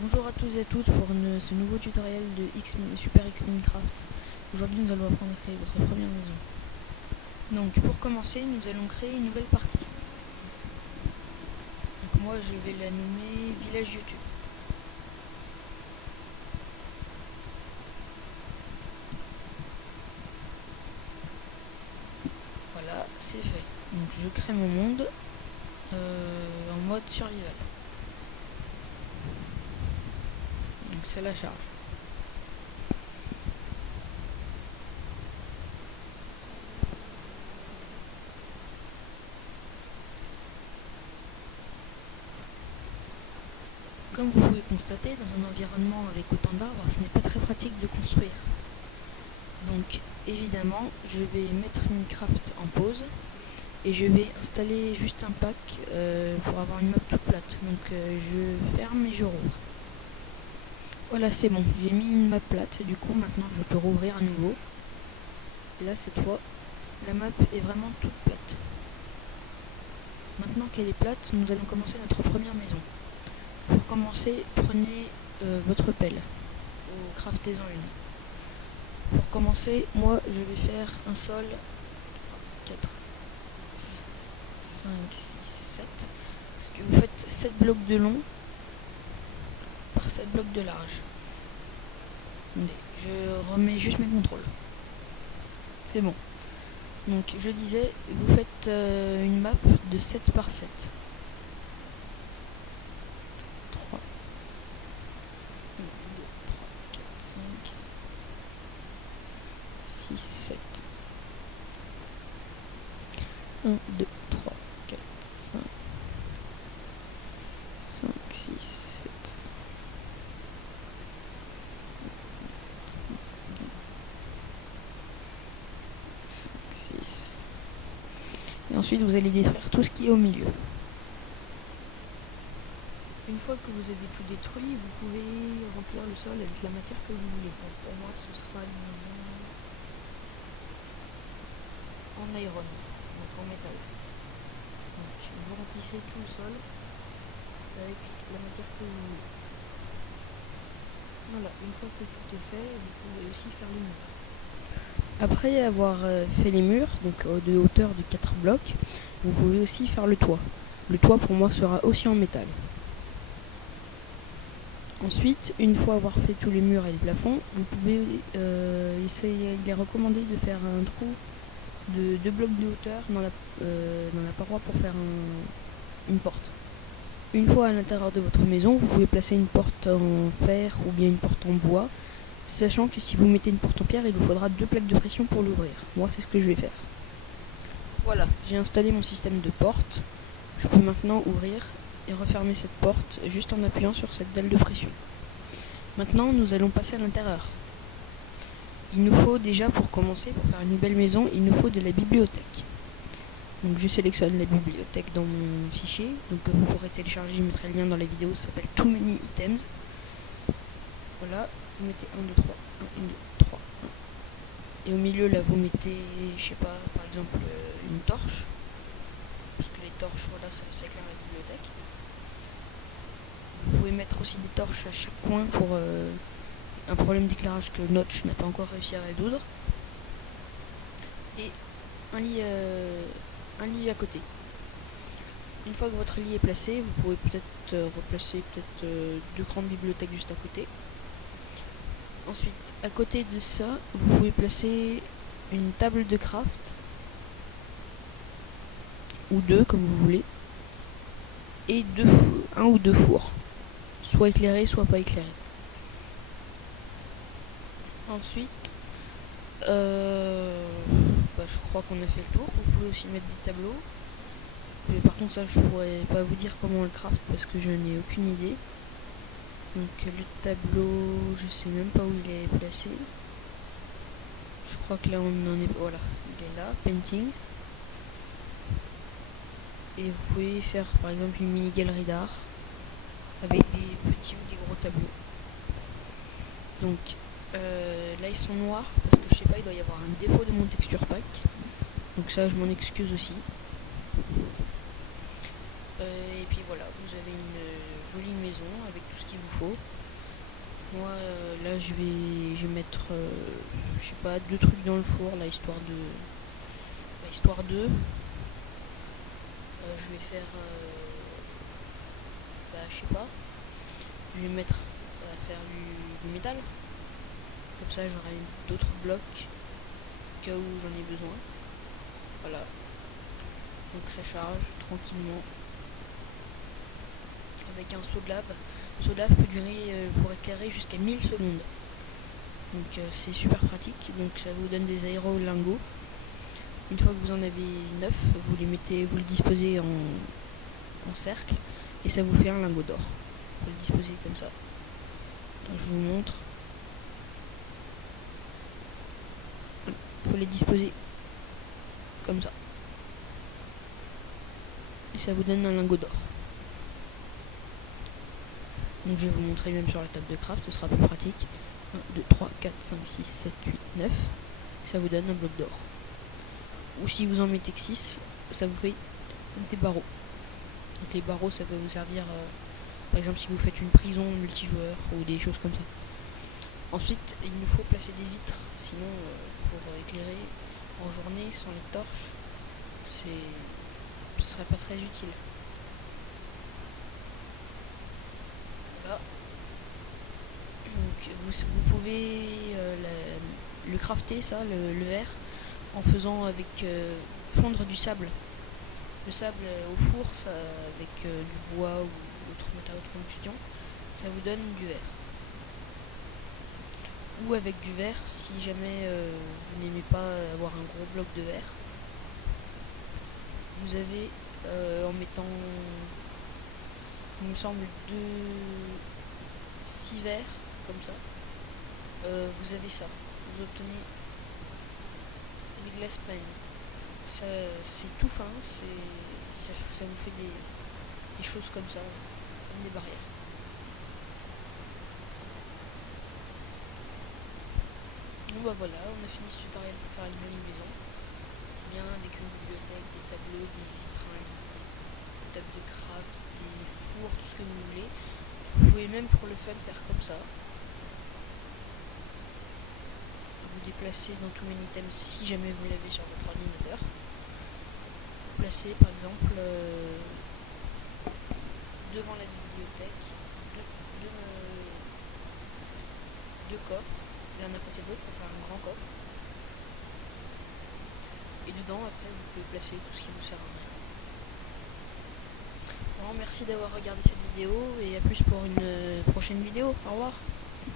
Bonjour à tous et à toutes pour ce nouveau tutoriel de Super X Minecraft. Aujourd'hui nous allons apprendre à créer votre première maison. Donc pour commencer nous allons créer une nouvelle partie. Donc moi je vais la nommer Village YouTube. Voilà, c'est fait. Donc je crée mon monde en mode survival. Donc c'est la charge. Comme vous pouvez constater, dans un environnement avec autant d'arbres, ce n'est pas très pratique de construire. Donc évidemment, je vais mettre Minecraft en pause et je vais installer juste un pack pour avoir une map toute plate. Donc je ferme et je rouvre. Voilà, c'est bon, j'ai mis une map plate, du coup maintenant je peux rouvrir à nouveau. Et là cette fois, la map est vraiment toute plate. Maintenant qu'elle est plate, nous allons commencer notre première maison. Pour commencer, prenez votre pelle, ou craftez-en une. Pour commencer, moi je vais faire un sol 4, 5, 6, 7. Parce que vous faites 7 blocs de long par 7 blocs de large. Attendez, je remets juste mes contrôles. C'est bon. Donc je disais, vous faites une map de 7 par 7. 3, 1, 2, 3, 4, 5, 6, 7. 1, 2, 3, 4, 5, 5, 6, 7. Et ensuite vous allez détruire tout ce qui est au milieu. Une fois que vous avez tout détruit, vous pouvez remplir le sol avec la matière que vous voulez. Donc pour moi ce sera une maison en iron, donc en métal. Donc vous remplissez tout le sol avec la matière que vous voulez. Voilà, une fois que tout est fait, vous pouvez aussi faire les murs. Après avoir fait les murs, donc de hauteur de 4 blocs, vous pouvez aussi faire le toit. Le toit pour moi sera aussi en métal. Ensuite, une fois avoir fait tous les murs et le plafond, vous pouvez essayer, il est recommandé de faire un trou de 2 blocs de hauteur dans la paroi pour faire une porte. Une fois à l'intérieur de votre maison, vous pouvez placer une porte en fer ou bien une porte en bois, sachant que si vous mettez une porte en pierre, il vous faudra 2 plaques de pression pour l'ouvrir. Moi, c'est ce que je vais faire. Voilà, j'ai installé mon système de porte. Je peux maintenant ouvrir et refermer cette porte juste en appuyant sur cette dalle de pression. Maintenant, nous allons passer à l'intérieur. Il nous faut déjà, pour commencer, pour faire une belle maison, il nous faut de la bibliothèque. Donc je sélectionne la bibliothèque dans mon fichier, donc vous pourrez télécharger, je mettrai le lien dans la vidéo, ça s'appelle Too Many Items. Voilà, vous mettez 1, 2, 3, 1, 2, 3, 1. Et au milieu là vous mettez, je sais pas, par exemple une torche, parce que les torches, voilà, ça éclaire la bibliothèque. Vous pouvez mettre aussi des torches à chaque coin pour un problème d'éclairage que Notch n'a pas encore réussi à résoudre. Et un lit à côté. Une fois que votre lit est placé, vous pouvez peut-être replacer deux grandes bibliothèques juste à côté. Ensuite, à côté de ça, vous pouvez placer une table de craft, ou deux comme vous voulez, et un ou deux fours, soit éclairés, soit pas éclairés. Ensuite, je crois qu'on a fait le tour. Vous pouvez aussi mettre des tableaux. Mais par contre ça je pourrais pas vous dire comment on le craft parce que je n'ai aucune idée. Donc le tableau, je sais même pas où il est placé. Je crois que là on en est, voilà, il est là, painting. Et vous pouvez faire par exemple une mini galerie d'art avec des petits ou des gros tableaux. Donc là ils sont noirs parce que je sais pas, il doit y avoir un défaut de mon texture pack. Donc ça je m'en excuse aussi. Et puis voilà, vous avez une jolie maison avec tout ce qu'il vous faut. Moi là je vais mettre je sais pas, 2 trucs dans le four là, histoire de je vais faire je sais pas, je vais mettre à faire du métal, comme ça j'aurai d'autres blocs au cas où j'en ai besoin. Voilà, donc ça charge tranquillement avec un seau de lave. Le seau de lave peut durer pour éclairer jusqu'à 1000 secondes, donc c'est super pratique. Donc ça vous donne des aérolingots. Une fois que vous en avez 9, vous le disposez en cercle et ça vous fait un lingot d'or. Faut le disposer comme ça. Donc je vous montre. Faut les disposer comme ça. Et ça vous donne un lingot d'or. Donc je vais vous montrer même sur la table de craft, ce sera plus pratique. 1, 2, 3, 4, 5, 6, 7, 8, 9. Ça vous donne un bloc d'or. Ou si vous en mettez que 6, ça vous fait des barreaux. Donc les barreaux, ça peut vous servir, par exemple si vous faites une prison multijoueur ou des choses comme ça. Ensuite, il nous faut placer des vitres, sinon pour éclairer en journée sans les torches, ce serait pas très utile. Voilà. Donc vous pouvez le crafter, ça, le verre, en faisant avec fondre du sable. Le sable au four, ça, avec du bois ou autre matériau de combustion, ça vous donne du verre. Ou avec du verre, si jamais vous n'aimez pas avoir un gros bloc de verre, vous avez en mettant, il me semble, 6 verres comme ça, vous avez ça. Vous obtenez des glass pane. C'est tout fin, ça vous fait des choses comme ça, comme des barrières. Donc voilà, on a fini ce tutoriel pour faire une jolie maison. Bien avec une bibliothèque, des tableaux, des vitrines, des tables de craft, des fours, tout ce que vous voulez. Vous pouvez même pour le fun faire comme ça. Vous déplacez dans tous les items si jamais vous l'avez sur votre ordinateur. Vous placez par exemple devant la bibliothèque deux coffres, l'un à côté de l'autre pour faire un grand coffre. Et dedans, après, vous pouvez placer tout ce qui vous sert à rien. Bon, merci d'avoir regardé cette vidéo et à plus pour une prochaine vidéo. Au revoir.